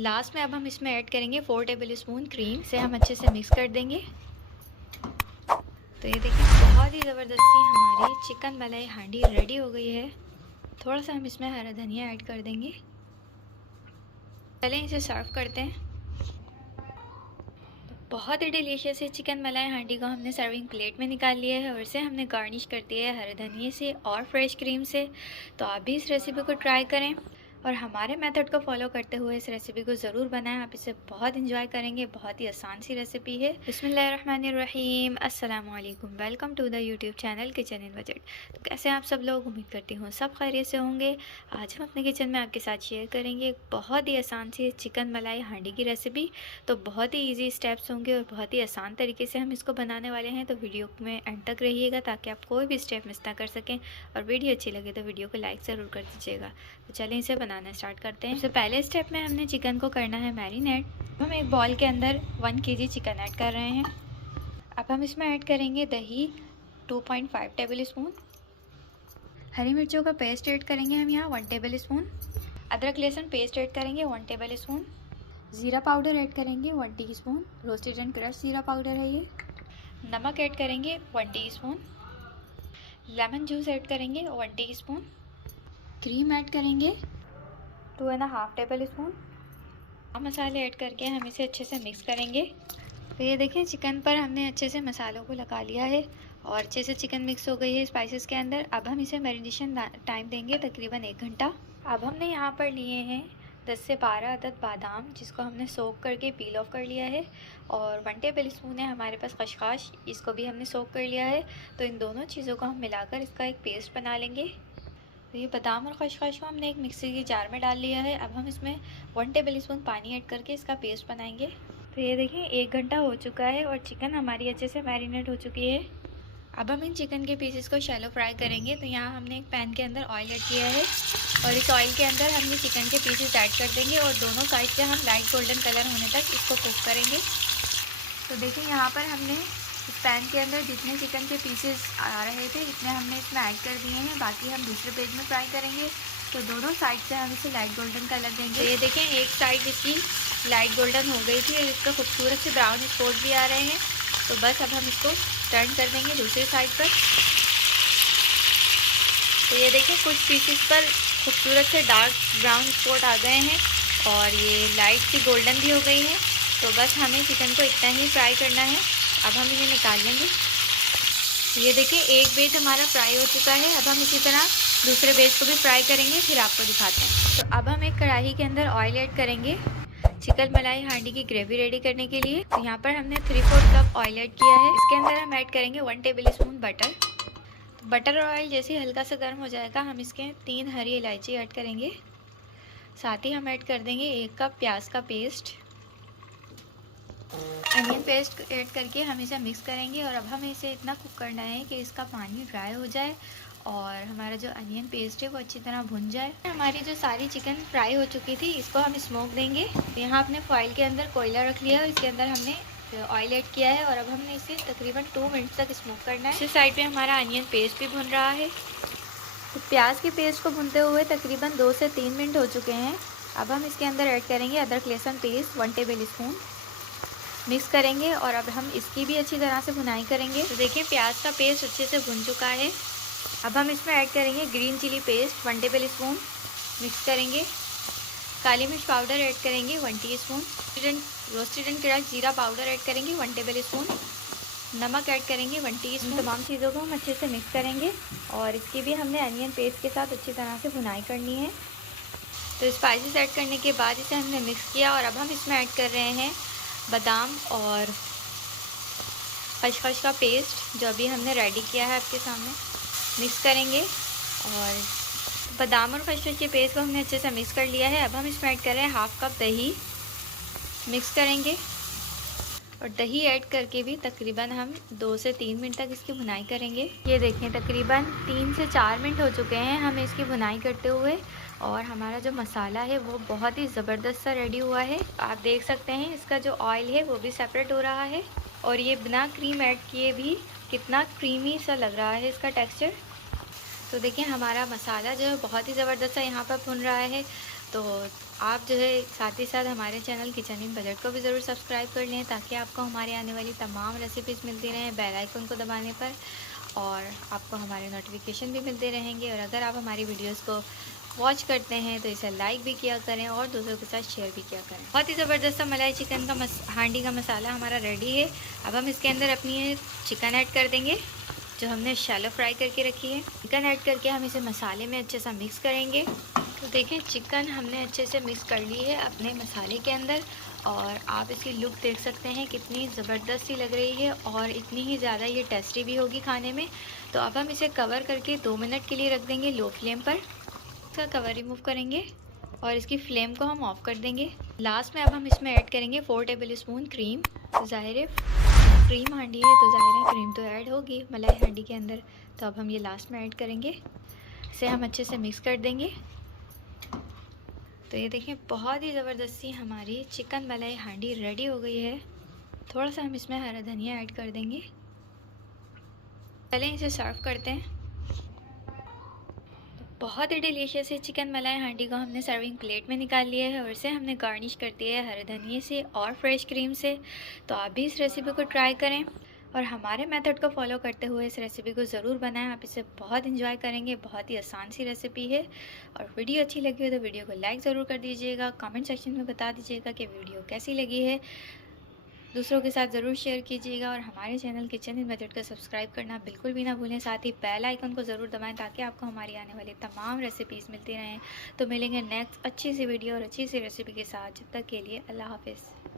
Last में अब हम इसमें ऐड करेंगे 4 टेबल स्पून क्रीम से हम अच्छे से मिक्स कर देंगे। तो ये देखिए बहुत ही ज़बरदस्ती हमारी चिकन मलाई हांडी रेडी हो गई है। थोड़ा सा हम इसमें हरा धनिया ऐड कर देंगे। चलें इसे सर्व करते हैं। बहुत ही डिलीशियस है चिकन मलाई हांडी को हमने सर्विंग प्लेट में निकाल लिया है और इसे हमने गार्निश कर दिया है हरे धनिए से और फ्रेश क्रीम से। तो आप भी इस रेसिपी को ट्राई करें और हमारे मेथड को फॉलो करते हुए इस रेसिपी को ज़रूर बनाएं। आप इसे बहुत इंजॉय करेंगे। बहुत ही आसान सी रेसिपी है। बिस्मिल्लाहिर्रहमानिर्रहीम, अस्सलाम वालेकुम। Welcome to the YouTube channel kitchen in budget. तो कैसे हैं आप सब लोग? उम्मीद करती हूँ सब खैरियत से होंगे। आज हम अपने किचन में आपके साथ शेयर करेंगे एक बहुत ही आसान सी चिकन मलाई हांडी की रेसिपी। तो बहुत ही ईजी स्टेप्स होंगे और बहुत ही आसान तरीके से हम इसको बनाने वाले हैं। तो वीडियो में एंड तक रहिएगा ताकि आप कोई भी स्टेप मिस ना कर सकें। और वीडियो अच्छी लगे तो वीडियो को लाइक ज़रूर कर दीजिएगा। तो चलें इसे बनाना स्टार्ट करते हैं। सबसे पहले स्टेप में हमने चिकन को करना है मैरिनेट। हम एक बॉल के अंदर 1 kg चिकन ऐड कर रहे हैं। अब हम इसमें ऐड करेंगे दही 2.5 टेबल स्पून। हरी मिर्चों का पेस्ट ऐड करेंगे हम यहाँ 1 टेबल स्पून। अदरक लहसुन पेस्ट ऐड करेंगे 1 टेबल स्पून। ज़ीरा पाउडर ऐड करेंगे 1 टीस्पून। रोस्टेड एंड क्रश ज़ीरा पाउडर है ये। नमक ऐड करेंगे 1 टीस्पून। लेमन जूस ऐड करेंगे 1 टीस्पून। क्रीम ऐड करेंगे 2.5 टेबल स्पून। मसाले ऐड करके हम इसे अच्छे से मिक्स करेंगे। तो ये देखें चिकन पर हमने अच्छे से मसालों को लगा लिया है और अच्छे से चिकन मिक्स हो गई है स्पाइसेस के अंदर। अब हम इसे मैरिनेशन टाइम देंगे तकरीबन 1 घंटा। अब हमने यहाँ पर लिए हैं 10 से 12 अदद बादाम जिसको हमने सोक करके पील ऑफ कर लिया है। और 1 टेबल स्पून है हमारे पास खसखस, इसको भी हमने सोक कर लिया है। तो इन दोनों चीज़ों को हम मिलाकर इसका एक पेस्ट बना लेंगे। तो ये बादाम और खसखस को हमने एक मिक्सी के जार में डाल लिया है। अब हम इसमें 1 टेबल स्पून पानी ऐड करके इसका पेस्ट बनाएंगे। तो ये देखिए 1 घंटा हो चुका है और चिकन हमारी अच्छे से मैरिनेट हो चुकी है। अब हम इन चिकन के पीसेस को शैलो फ्राई करेंगे। तो यहाँ हमने एक पैन के अंदर ऑयल ऐड किया है और इस ऑयल के अंदर हम ये चिकन के पीसेस ऐड कर देंगे और दोनों साइड से हम लाइट गोल्डन कलर होने तक इसको कुक करेंगे। तो देखिए यहाँ पर हमने इस पैन के अंदर जितने चिकन के पीसेस आ रहे थे इतने हमने इसमें ऐड कर दिए हैं। बाकी हम दूसरे पेज में फ्राई करेंगे। तो दोनों साइड से हम इसे लाइट गोल्डन कलर देंगे। तो ये देखें एक साइड इसकी लाइट गोल्डन हो गई थी और इसका खूबसूरत से ब्राउन स्पॉट भी आ रहे हैं। तो बस अब हम इसको टर्न कर देंगे दूसरी साइड पर। तो ये देखें कुछ पीसेस पर खूबसूरत से डार्क ब्राउन स्पॉट आ गए हैं और ये लाइट सी गोल्डन भी हो गई है। तो बस हमें चिकन को इतना ही फ्राई करना है। अब हम इन्हें निकाल लेंगे। ये देखिए एक बेज हमारा फ्राई हो चुका है। अब हम इसी तरह दूसरे बेज को भी फ्राई करेंगे, फिर आपको दिखाते हैं। तो अब हम एक कढ़ाई के अंदर ऑयल ऐड करेंगे चिकन मलाई हांडी की ग्रेवी रेडी करने के लिए। तो यहाँ पर हमने 3/4 कप ऑयल ऐड किया है। इसके अंदर हम ऐड करेंगे 1 टेबल स्पून बटर। तो बटर और ऑयल जैसे ही हल्का सा गर्म हो जाएगा हम इसके 3 हरी इलायची ऐड करेंगे। साथ ही हम ऐड कर देंगे 1 कप प्याज का पेस्ट। अनियन पेस्ट ऐड करके हम इसे मिक्स करेंगे और अब हमें इसे इतना कुक करना है कि इसका पानी ड्राई हो जाए और हमारा जो अनियन पेस्ट है वो अच्छी तरह भुन जाए। हमारी जो सारी चिकन फ्राई हो चुकी थी इसको हम स्मोक देंगे। यहाँ अपने फॉइल के अंदर कोयला रख लिया और इसके अंदर हमने ऑयल ऐड किया है और अब हमने इसे तकरीबन 2 मिनट तक स्मोक करना है। इस साइड पे हमारा अनियन पेस्ट भी भुन रहा है। तो प्याज के पेस्ट को भुनते हुए तकरीबन 2 से 3 मिनट हो चुके हैं। अब हम इसके अंदर ऐड करेंगे अदरक लहसुन पेस्ट 1 टेबल स्पून। मिक्स करेंगे और अब हम इसकी भी अच्छी तरह से भुनाई करेंगे। तो देखिए प्याज का पेस्ट अच्छे से भुन चुका है। अब हम इसमें ऐड करेंगे green chilli paste 1 tablespoon. Mix करेंगे। काली मिर्च पाउडर ऐड करेंगे 1 टीस्पून। रोस्टेड एंड क्रश जीरा पाउडर ऐड करेंगे 1 टेबल स्पून। नमक ऐड करेंगे 1 टीस्पून। तमाम चीज़ों को हम अच्छे से मिक्स करेंगे और इसकी भी हमने अनियन पेस्ट के साथ अच्छी तरह से भुनाई करनी है। तो स्पाइसेस ऐड करने के बाद इसे हमने मिक्स किया और अब हम इसमें ऐड कर रहे हैं बादाम और खसखस का पेस्ट जो अभी हमने रेडी किया है आपके सामने। मिक्स करेंगे और बादाम और खसखस के पेस्ट को हमने अच्छे से मिक्स कर लिया है। अब हम इसमें ऐड कर रहे हैं 1/2 कप दही। मिक्स करेंगे और दही ऐड करके भी तकरीबन हम 2 से 3 मिनट तक इसकी भुनाई करेंगे। ये देखें तकरीबन 3 से 4 मिनट हो चुके हैं हमें इसकी भुनाई करते हुए और हमारा जो मसाला है वो बहुत ही ज़बरदस्त सा रेडी हुआ है। आप देख सकते हैं इसका जो ऑयल है वो भी सेपरेट हो रहा है और ये बिना क्रीम ऐड किए भी कितना क्रीमी सा लग रहा है इसका टेक्सचर। तो देखिए हमारा मसाला जो है बहुत ही ज़बरदस्त सा यहाँ पर भुन रहा है तो आप जो है साथ ही साथ हमारे चैनल किचन इन बजट को भी ज़रूर सब्सक्राइब कर लें, ताकि आपको हमारे आने वाली तमाम रेसिपीज़ मिलती रहें बेल आइकन को दबाने पर, और आपको हमारे नोटिफिकेशन भी मिलते रहेंगे। और अगर आप हमारी वीडियोस को वॉच करते हैं तो इसे लाइक भी किया करें और दूसरों के साथ शेयर भी किया करें। बहुत ही ज़बरदस्त मलाई चिकन का हांडी का मसाला हमारा रेडी है। अब हम इसके अंदर अपनी चिकन ऐड कर देंगे जो हमने शैलो फ्राई करके रखी है। चिकन ऐड करके हम इसे मसाले में अच्छे से मिक्स करेंगे। तो देखें, चिकन हमने अच्छे से मिक्स कर ली है अपने मसाले के अंदर, और आप इसकी लुक देख सकते हैं कितनी ज़बरदस्त सी लग रही है और इतनी ही ज़्यादा ये टेस्टी भी होगी खाने में। तो अब हम इसे कवर करके 2 मिनट के लिए रख देंगे लो फ्लेम पर। इसका कवर रिमूव करेंगे और इसकी फ्लेम को हम ऑफ़ कर देंगे। लास्ट में अब हम इसमें ऐड करेंगे 4 टेबल स्पून क्रीम। तो ज़ाहिर है क्रीम हांडी है तो ज़ाहिर है क्रीम तो ऐड होगी मलाई हांडी के अंदर। तो अब हम ये लास्ट में ऐड करेंगे, इसे हम अच्छे से मिक्स कर देंगे। तो ये देखें, बहुत ही ज़बरदस्ती हमारी चिकन मलाई हांडी रेडी हो गई है। थोड़ा सा हम इसमें हरा धनिया ऐड कर देंगे। पहले इसे सर्व करते हैं। बहुत ही डिलीशियस है चिकन मलाई हांडी को हमने सर्विंग प्लेट में निकाल लिया है और इसे हमने गार्निश कर दिया है हरे धनिए से और फ्रेश क्रीम से। तो आप भी इस रेसिपी को ट्राई करें और हमारे मेथड को फॉलो करते हुए इस रेसिपी को ज़रूर बनाएं। आप इसे बहुत इंजॉय करेंगे। बहुत ही आसान सी रेसिपी है। और वीडियो अच्छी लगी हो तो वीडियो को लाइक ज़रूर कर दीजिएगा। कमेंट सेक्शन में बता दीजिएगा कि वीडियो कैसी लगी है। दूसरों के साथ ज़रूर शेयर कीजिएगा और हमारे चैनल किचन इन बजट को सब्सक्राइब करना बिल्कुल भी ना भूलें। साथ ही बेल आइकन को ज़रूर दबाएं ताकि आपको हमारी आने वाली तमाम रेसिपीज़ मिलती रहें। तो मिलेंगे नेक्स्ट अच्छी सी वीडियो और अच्छी सी रेसिपी के साथ। जब तक के लिए अल्लाह हाफिज़।